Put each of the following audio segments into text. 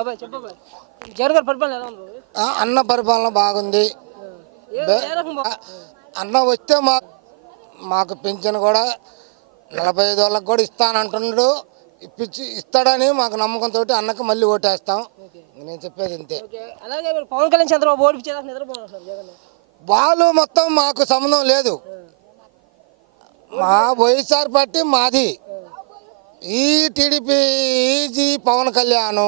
బాబాయ్ చెప్పబాయ్ జగన్ గారి పరిపాలన ఎలా ఉంది? అన్న పరిపాలన బాగుంది. అన్న వస్తే మాకు పింఛన్ కూడా 45 వాళ్ళకి కూడా ఇస్తానంటున్నాడు. ఇస్తాడని మాకు నమ్మకంతో అన్నకు మళ్ళీ ఓటేస్తాం. నేను చెప్పేది ఇంతే. అలాగే పవన్ కళ్యాణ్ చంద్రబాబు ఓడిపించేదాకా నిద్రపోతున్నారు జగన్. వాళ్ళు మొత్తం మాకు సంబంధం లేదు. మా వైఎస్ఆర్ పార్టీ మాది. ఈ టీడీపీ, ఈ పవన్ కళ్యాణ్,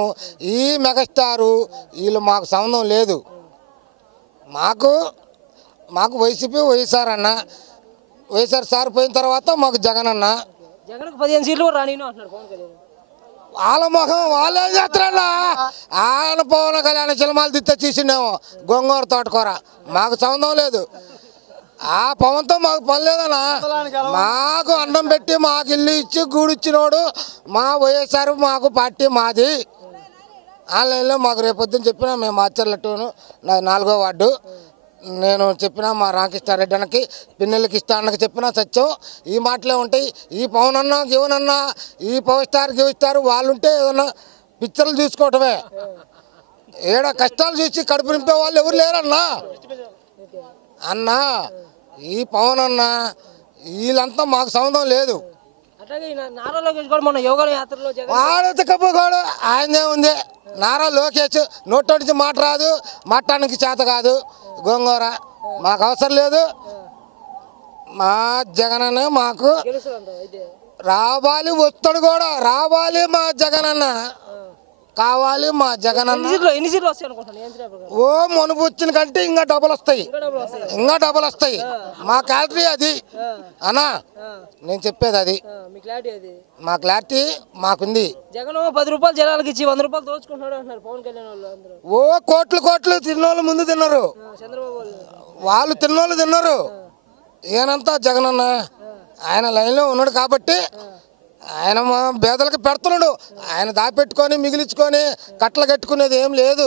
ఈ మెగాస్టారు వీళ్ళు మాకు సంబంధం లేదు. మాకు వైసీపీ వైఎస్ఆర్ అన్న. వైఎస్ఆర్ సార్ పోయిన తర్వాత మాకు జగన్ అన్న. జగన్కు 15 సీట్లు కూడా రాని అంటున్నారు పవన్ కళ్యాణ్. వాళ్ళ ముఖం వాళ్ళేం చేస్తారన్నా. ఆయన పవన్ కళ్యాణ్ సినిమాలు తిత్తే చూసినాము. గొంగూర తోటకూర మాకు సంబంధం లేదు. ఆ పవన్తో మాకు పని లేదన్నా. మాకు అన్నం పెట్టి మాకు ఇల్లు ఇచ్చి గూడిచ్చినోడు మా వైఎస్ఆర్. మాకు పార్టీ మాది. ఆన్లైన్లో మాకు రేపొద్దున చెప్పినా మేము ఆచర్లటూను 4వ వార్డు. నేను చెప్పిన మా రామకృష్ణారెడ్డి అన్నకి, పిన్నెలకి ఇష్టానికి చెప్పినా సత్యం. ఈ మాటలే ఉంటాయి. ఈ పవన్ అన్నా గివన్ అన్నా, ఈ పవర్ స్టార్ గివ్ స్టార్ వాళ్ళుంటే ఏదన్నా పిక్చర్లు చూసుకోవటమే. ఏడ కష్టాలు చూసి కడుపు నింపే వాళ్ళు ఎవరు లేరన్నా. అన్నా ఈ పవన్ అన్న వీళ్ళంతా మాకు సంబంధం లేదు. వాడెత్తకపోడు ఆయనే ఉంది. నారా లోకేష్ నోటి నుంచి మాట రాదు, మాట్లాడడానికి చేత కాదు. గోంగూర మాకు అవసరం లేదు. మా జగనన్న మాకు రావాలి, వస్తాడు కూడా రావాలి. మా జగనన్న కావాలి. మా జగనన్న ఓ మునుపు వచ్చిన కంటే ఇంకా డబ్బులు వస్తాయి, ఇంకా డబ్బులు వస్తాయి. మా క్యాలరీ అది అన్నా. నేను చెప్పేది అది. మా క్లారిటీ మాకుంది. జగన్ 10 రూపాయలు జనాలకి ఇచ్చి 100 రూపాయలు దోచుకుంటున్నాడు అంటున్నారు పవన్ కళ్యాణ్ వాళ్ళు. ఓ కోట్లు తిన్నోళ్ళు ముందు తిన్నారు. వాళ్ళు తిన్నోళ్ళు తిన్నారు. ఈయనంతా జగనన్న ఆయన లైన్లో ఉన్నాడు కాబట్టి ఆయన మా పేదలకు పెడుతున్నాడు. ఆయన దాపెట్టుకొని మిగిలించుకొని కట్టలు కట్టుకునేది ఏం లేదు.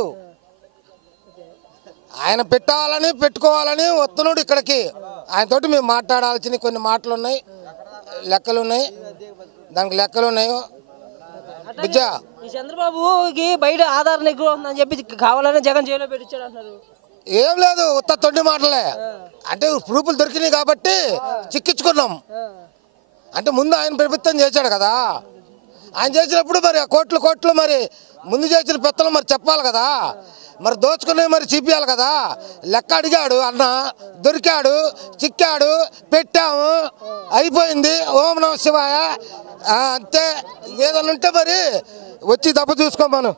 ఆయన పెట్టాలని పెట్టుకోవాలని వస్తున్నాడు ఇక్కడికి. ఆయనతోటి మేము మాట్లాడాల్సిన కొన్ని మాటలు ఉన్నాయి, లెక్కలు ఉన్నాయి. దానికి లెక్కలు ఉన్నాయి. బిజ్జా చంద్రబాబుకి బయట ఆధారం ఎక్కువ ఉందని చెప్పి కావాలని జగన్ జైల్లో పెట్టించాడు అంటున్నారు. ఏం లేదు, ఉత్త తొండి మాటలే. అంటే ప్రూఫ్లు దొరికినాయి కాబట్టి చిక్కించుకున్నాం. అంటే ముందు ఆయన ప్రభుత్వం చేశాడు కదా. ఆయన చేసినప్పుడు మరి కోట్లు మరి ముందు చేసిన పెత్తలు మరి చెప్పాలి కదా. మరి దోచుకునే మరి చూపించాలి కదా. లెక్క అడిగాడు అన్న, దొరికాడు, చిక్కాడు, పెట్టాము, అయిపోయింది. ఓం నమః శివాయ అంతే. ఏదన్నా ఉంటే మరి వచ్చి దెబ్బ చూసుకోమను.